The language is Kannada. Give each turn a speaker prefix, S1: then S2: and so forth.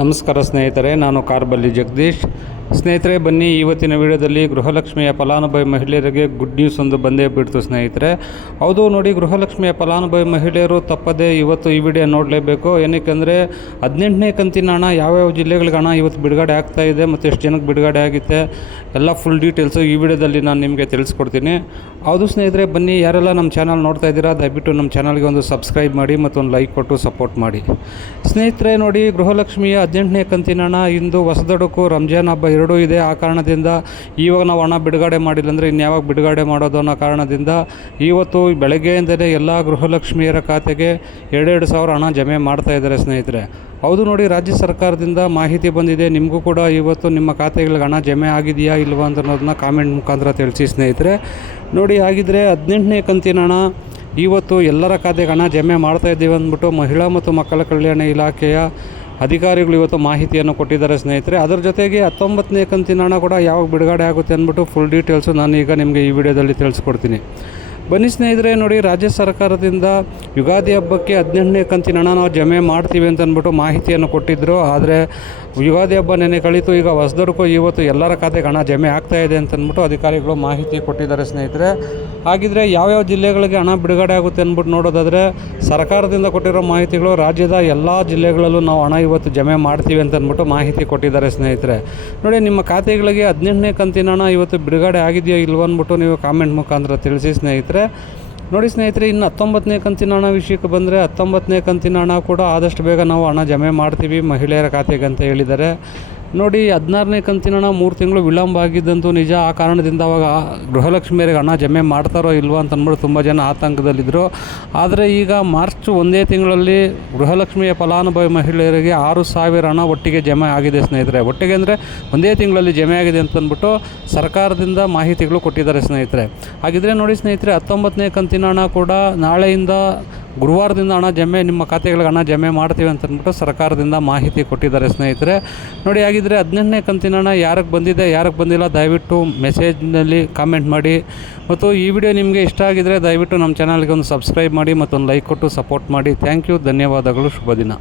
S1: ನಮಸ್ಕಾರ ಸ್ನೇಹಿತರೆ ನಾನು ಕಾರ್ಬಲ್ಲಿ ಜಗದೀಶ್. ಸ್ನೇಹಿತರೆ, ಬನ್ನಿ ಇವತ್ತಿನ ವಿಡಿಯೋದಲ್ಲಿ ಗೃಹಲಕ್ಷ್ಮಿಯ ಫಲಾನುಭವಿ ಮಹಿಳೆಯರಿಗೆ ಗುಡ್ ನ್ಯೂಸ್ ಒಂದು ಬಂದೇ ಬಿಡ್ತು ಸ್ನೇಹಿತರೆ. ಹೌದು, ನೋಡಿ ಗೃಹಲಕ್ಷ್ಮಿಯ ಫಲಾನುಭವಿ ಮಹಿಳೆಯರು ತಪ್ಪದೇ ಇವತ್ತು ಈ ವಿಡಿಯೋ ನೋಡಲೇಬೇಕು. ಏನಕ್ಕೆಂದರೆ, ಹದಿನೆಂಟನೇ ಕಂತಿನ ಹಣ ಯಾವ್ಯಾವ ಜಿಲ್ಲೆಗಳಿಗೆ ಹಣ ಇವತ್ತು ಬಿಡುಗಡೆ ಆಗ್ತಾ ಇದೆ ಮತ್ತು ಎಷ್ಟು ಜನಕ್ಕೆ ಬಿಡುಗಡೆ ಆಗುತ್ತೆ, ಎಲ್ಲ ಫುಲ್ ಡೀಟೇಲ್ಸು ಈ ವಿಡಿಯೋದಲ್ಲಿ ನಾನು ನಿಮಗೆ ತಿಳಿಸ್ಕೊಡ್ತೀನಿ. ಹೌದು ಸ್ನೇಹಿತರೆ, ಬನ್ನಿ ಯಾರೆಲ್ಲ ನಮ್ಮ ಚಾನಲ್ ನೋಡ್ತಾ ಇದ್ದೀರಾ, ದಯವಿಟ್ಟು ನಮ್ಮ ಚಾನಲ್ಗೆ ಒಂದು ಸಬ್ಸ್ಕ್ರೈಬ್ ಮಾಡಿ ಮತ್ತು ಒಂದು ಲೈಕ್ ಕೊಟ್ಟು ಸಪೋರ್ಟ್ ಮಾಡಿ. ಸ್ನೇಹಿತರೆ, ನೋಡಿ ಗೃಹಲಕ್ಷ್ಮಿಯ ಹದಿನೆಂಟನೇ ಕಂತಿನ ಹಣ ಇಂದು ಹೊಸದಡುಕು ರಂಜಾನ್ ಹಬ್ಬ ಎರಡೂ ಇದೆ ಆ ಕಾರಣದಿಂದ ಇವಾಗ ನಾವು ಹಣ ಬಿಡುಗಡೆ ಮಾಡಿಲ್ಲ ಅಂದರೆ ಇನ್ಯಾವಾಗ ಬಿಡುಗಡೆ ಮಾಡೋದು ಅನ್ನೋ ಕಾರಣದಿಂದ ಇವತ್ತು ಬೆಳಗ್ಗೆಯಿಂದಲೇ ಎಲ್ಲ ಗೃಹಲಕ್ಷ್ಮಿಯರ ಖಾತೆಗೆ ಎರಡೆರಡು ಸಾವಿರ ಹಣ ಜಮೆ ಮಾಡ್ತಾ ಇದ್ದಾರೆ ಸ್ನೇಹಿತರೆ. ಹೌದು ನೋಡಿ, ರಾಜ್ಯ ಸರ್ಕಾರದಿಂದ ಮಾಹಿತಿ ಬಂದಿದೆ. ನಿಮಗೂ ಕೂಡ ಇವತ್ತು ನಿಮ್ಮ ಖಾತೆಗಳಿಗೆ ಹಣ ಜಮೆ ಆಗಿದೆಯಾ ಇಲ್ವಾ ಅಂತ ಅನ್ನೋದನ್ನ ಕಾಮೆಂಟ್ ಮುಖಾಂತರ ತಿಳಿಸಿ ಸ್ನೇಹಿತರೆ. ನೋಡಿ, ಹಾಗಿದ್ರೆ ಹದಿನೆಂಟನೇ ಕಂತಿನ ಹಣ ಇವತ್ತು ಎಲ್ಲರ ಖಾತೆಗೆ ಹಣ ಜಮೆ ಮಾಡ್ತಾ ಇದ್ದೀವಿ ಅಂದ್ಬಿಟ್ಟು ಮಹಿಳಾ ಮತ್ತು ಮಕ್ಕಳ ಕಲ್ಯಾಣ ಇಲಾಖೆಯ ಅಧಿಕಾರಿಗಳು ಇವತ್ತು ಮಾಹಿತಿಯನ್ನು ಕೊಟ್ಟಿದ್ದಾರೆ ಸ್ನೇಹಿತರೆ. ಅದರ ಜೊತೆಗೆ ಹತ್ತೊಂಬತ್ತನೇ ಕಂತಿನ ಹಣ ಕೂಡ ಯಾವಾಗ ಬಿಡುಗಡೆ ಆಗುತ್ತೆ ಅಂದ್ಬಿಟ್ಟು ಫುಲ್ ಡೀಟೇಲ್ಸು ನಾನು ಈಗ ನಿಮಗೆ ಈ ವಿಡಿಯೋದಲ್ಲಿ ತಿಳಿಸ್ಕೊಡ್ತೀನಿ. ಬನ್ನಿ ಸ್ನೇಹಿತರೆ, ನೋಡಿ ರಾಜ್ಯ ಸರ್ಕಾರದಿಂದ ಯುಗಾದಿ ಹಬ್ಬಕ್ಕೆ ಹದಿನೆಂಟನೇ ಕಂತಿನ ಹಣ ನಾವು ಜಮೆ ಮಾಡ್ತೀವಿ ಅಂತ ಅಂದ್ಬಿಟ್ಟು ಮಾಹಿತಿಯನ್ನು ಕೊಟ್ಟಿದ್ದರು ಆದರೆ ಯುಗಾದಿ ಹಬ್ಬ ನೆನೆ ಕಳಿತು. ಈಗ ಹೊಸದುರ್ಗೂ ಇವತ್ತು ಎಲ್ಲರ ಖಾತೆಗೆ ಹಣ ಜಮೆ ಆಗ್ತಾ ಇದೆ ಅಂತ ಅಂದ್ಬಿಟ್ಟು ಅಧಿಕಾರಿಗಳು ಮಾಹಿತಿ ಕೊಟ್ಟಿದ್ದಾರೆ ಸ್ನೇಹಿತರೆ. ಹಾಗಿದ್ರೆ ಯಾವ್ಯಾವ ಜಿಲ್ಲೆಗಳಿಗೆ ಹಣ ಬಿಡುಗಡೆ ಆಗುತ್ತೆ ಅಂದ್ಬಿಟ್ಟು ನೋಡೋದಾದರೆ, ಸರ್ಕಾರದಿಂದ ಕೊಟ್ಟಿರೋ ಮಾಹಿತಿಗಳು ರಾಜ್ಯದ ಎಲ್ಲ ಜಿಲ್ಲೆಗಳಲ್ಲೂ ನಾವು ಹಣ ಇವತ್ತು ಜಮೆ ಮಾಡ್ತೀವಿ ಅಂತ ಅಂದ್ಬಿಟ್ಟು ಮಾಹಿತಿ ಕೊಟ್ಟಿದ್ದಾರೆ ಸ್ನೇಹಿತರೆ. ನೋಡಿ, ನಿಮ್ಮ ಖಾತೆಗಳಿಗೆ ಹದಿನೆಂಟನೇ ಕಂತಿನ ಹಣ ಇವತ್ತು ಬಿಡುಗಡೆ ಆಗಿದೆಯೋ ಇಲ್ವೋ ಅಂದ್ಬಿಟ್ಟು ನೀವು ಕಾಮೆಂಟ್ ಮುಖಾಂತರ ತಿಳಿಸಿ ಸ್ನೇಹಿತರೆ. ನೋಡಿ ಸ್ನೇಹಿತರೆ, ಇನ್ನು ಹತ್ತೊಂಬತ್ತನೇ ಕಂತಿನ ಹಣ ವಿಷಯಕ್ಕೆ ಬಂದರೆ ಹತ್ತೊಂಬತ್ತನೇ ಕಂತಿನ ಹಣ ಕೂಡ ಆದಷ್ಟು ಬೇಗ ನಾವು ಹಣ ಜಮೆ ಮಾಡ್ತೀವಿ ಮಹಿಳೆಯರ ಖಾತೆಗೆ ಅಂತ ಹೇಳಿದ್ದಾರೆ. ನೋಡಿ, ಹದಿನಾರನೇ ಕಂತಿನ ಮೂರು ತಿಂಗಳು ವಿಳಂಬ ಆಗಿದ್ದಂತೂ ನಿಜ. ಆ ಕಾರಣದಿಂದ ಅವಾಗ ಗೃಹಲಕ್ಷ್ಮಿಯರಿಗೆ ಹಣ ಜಮೆ ಮಾಡ್ತಾರೋ ಇಲ್ವೋ ಅಂತ ಅಂದ್ಬಿಟ್ಟು ತುಂಬ ಜನ ಆತಂಕದಲ್ಲಿದ್ದರು ಆದರೆ ಈಗ ಮಾರ್ಚ್ ಒಂದೇ ತಿಂಗಳಲ್ಲಿ ಗೃಹಲಕ್ಷ್ಮಿಯ ಫಲಾನುಭವಿ ಮಹಿಳೆಯರಿಗೆ ಆರು ಸಾವಿರ ಹಣ ಒಟ್ಟಿಗೆ ಜಮೆ ಆಗಿದೆ ಸ್ನೇಹಿತರೆ. ಒಟ್ಟಿಗೆ ಅಂದರೆ ಒಂದೇ ತಿಂಗಳಲ್ಲಿ ಜಮೆ ಆಗಿದೆ ಅಂತ ಅಂದ್ಬಿಟ್ಟು ಸರ್ಕಾರದಿಂದ ಮಾಹಿತಿಗಳು ಕೊಟ್ಟಿದ್ದಾರೆ ಸ್ನೇಹಿತರೆ. ಹಾಗಿದ್ರೆ ನೋಡಿ ಸ್ನೇಹಿತರೆ, ಹತ್ತೊಂಬತ್ತನೇ ಕಂತಿನ ಹಣ ಕೂಡ ನಾಳೆಯಿಂದ ಗುರುವಾರದಿಂದ ಹಣ ಜಮೆ, ನಿಮ್ಮ ಖಾತೆಗಳಿಗೆ ಹಣ ಜಮೆ ಮಾಡ್ತೀವಿ ಅಂತ ಅಂದ್ಬಿಟ್ಟು ಸರ್ಕಾರದಿಂದ ಮಾಹಿತಿ ಕೊಟ್ಟಿದ್ದಾರೆ ಸ್ನೇಹಿತರೆ. ನೋಡಿ, ಹಾಗಿದ್ರೆ ಹದಿನೆಂಟನೇ ಕಂತಿನ ಹಣ ಯಾರಿಗೆ ಬಂದಿದೆ ಯಾರಿಗೆ ಬಂದಿಲ್ಲ ದಯವಿಟ್ಟು ಮೆಸೇಜ್ನಲ್ಲಿ ಕಾಮೆಂಟ್ ಮಾಡಿ. ಮತ್ತು ಈ ವಿಡಿಯೋ ನಿಮಗೆ ಇಷ್ಟ ಆಗಿದರೆ ದಯವಿಟ್ಟು ನಮ್ಮ ಚಾನಲ್ಗೆ ಒಂದು ಸಬ್ಸ್ಕ್ರೈಬ್ ಮಾಡಿ ಮತ್ತೊಂದು ಲೈಕ್ ಕೊಟ್ಟು ಸಪೋರ್ಟ್ ಮಾಡಿ. ಥ್ಯಾಂಕ್ ಯು, ಧನ್ಯವಾದಗಳು ಶುಭ ದಿನ